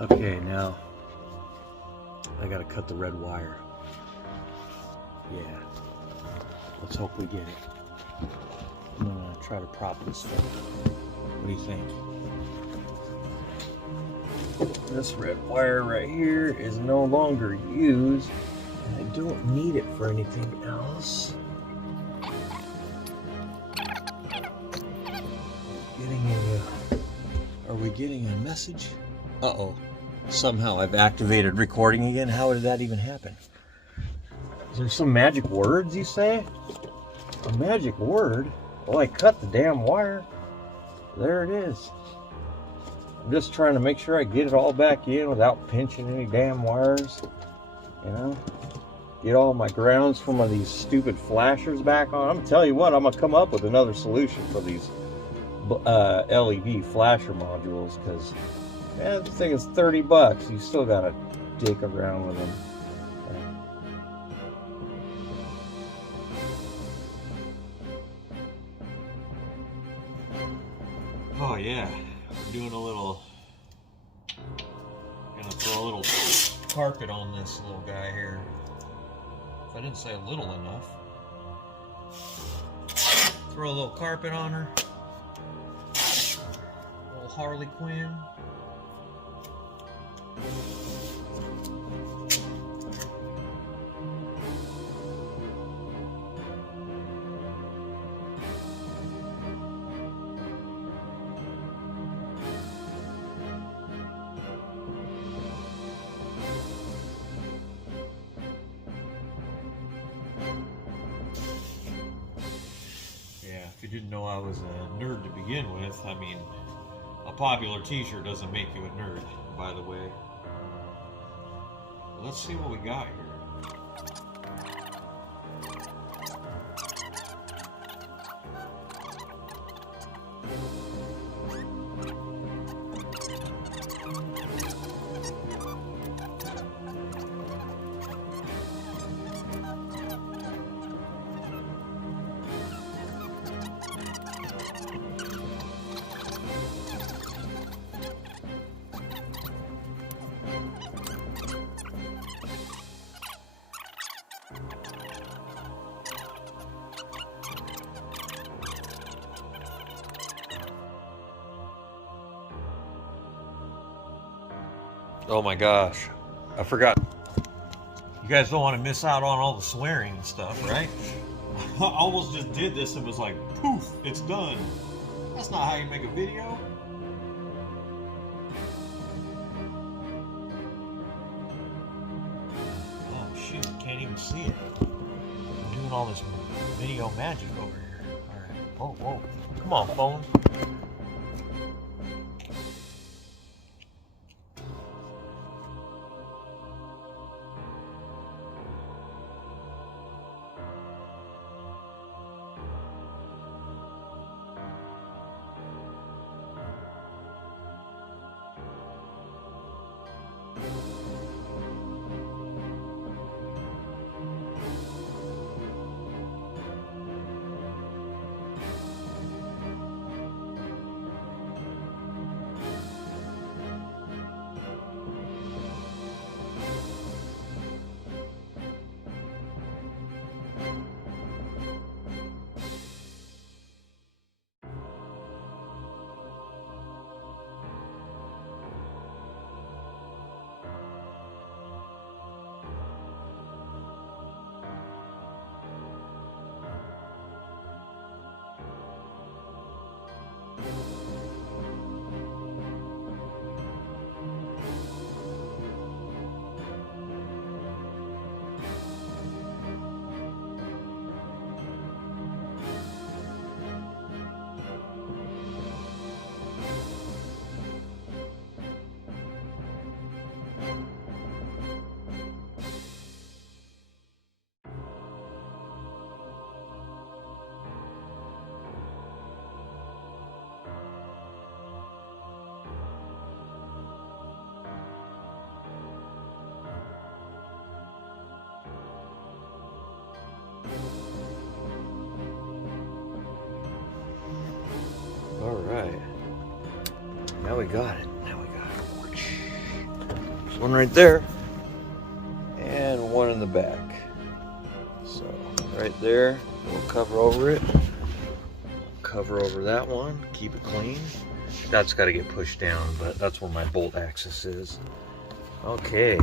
Okay, now I gotta cut the red wire. Yeah, let's hope we get it. I'm gonna try to prop this thing. What do you think? This red wire right here is no longer used, and I don't need it for anything else. Are we getting a message? Uh-oh. Somehow I've activated recording again. How did that even happen? Is there some magic words, you say? A magic word? Well, I cut the damn wire. There it is. I'm just trying to make sure I get it all back in without pinching any damn wires. You know? Get all my grounds from these stupid flashers back on. I'm gonna tell you what, I'm gonna come up with another solution for these LED flasher modules, because the thing is $30. You still gotta dig around with them. Oh yeah, we're doing a little, gonna throw a little carpet on this little guy here. If I didn't say little enough. Throw a little carpet on her. Little Harley Quinn. If you didn't know I was a nerd to begin with, I mean, a popular t-shirt doesn't make you a nerd, by the way. Let's see what we got here. Oh my gosh, I forgot. You guys don't want to miss out on all the swearing and stuff, right? I almost just did this and was like, poof, it's done. That's not how you make a video. Oh shoot, can't even see it. I'm doing all this video magic over here. All right, whoa, whoa. Come on, phone. All right. Now we got it. Now we got it. one right there, and one in the back. So right there, we'll cover over it. Cover over that one, keep it clean. That's got to get pushed down, but that's where my bolt axis is. Okay,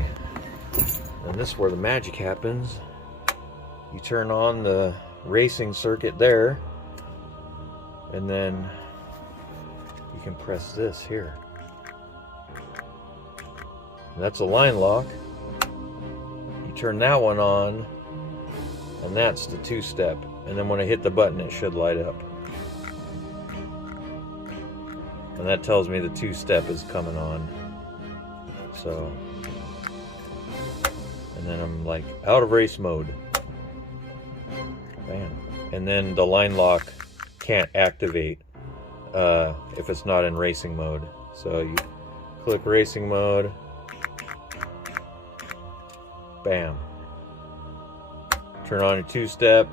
and this is where the magic happens. You turn on the racing circuit there, and then you can press this here. And that's a line lock. You turn that one on, and that's the two-step. And then when I hit the button, it should light up. And that tells me the two-step is coming on. So, and then I'm like out of race mode. Bam. And then the line lock can't activate if it's not in racing mode. So you click racing mode. Bam. Turn on your two-step.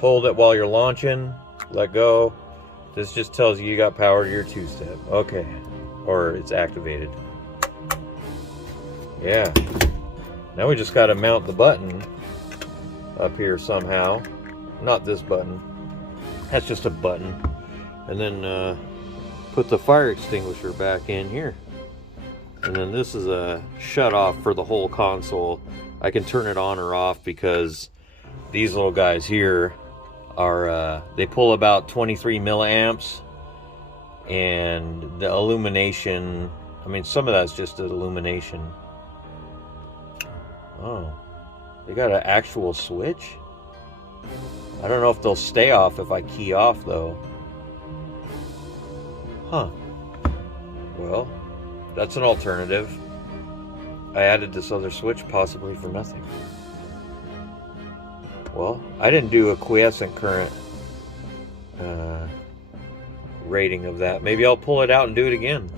Hold it while you're launching. Let go. This just tells you got power to your two-step. Okay. Or it's activated. Yeah. Now we just got to mount the button up here somehow. Not this button. That's just a button. And then put the fire extinguisher back in here. And then this is a shut off for the whole console. I can turn it on or off because these little guys here are, they pull about 23 milliamps. And the illumination, I mean, some of that's just illumination. Oh, they got an actual switch? I don't know if they'll stay off if I key off though. Huh. Well, that's an alternative. I added this other switch possibly for nothing. Well, I didn't do a quiescent current rating of that. Maybe I'll pull it out and do it again.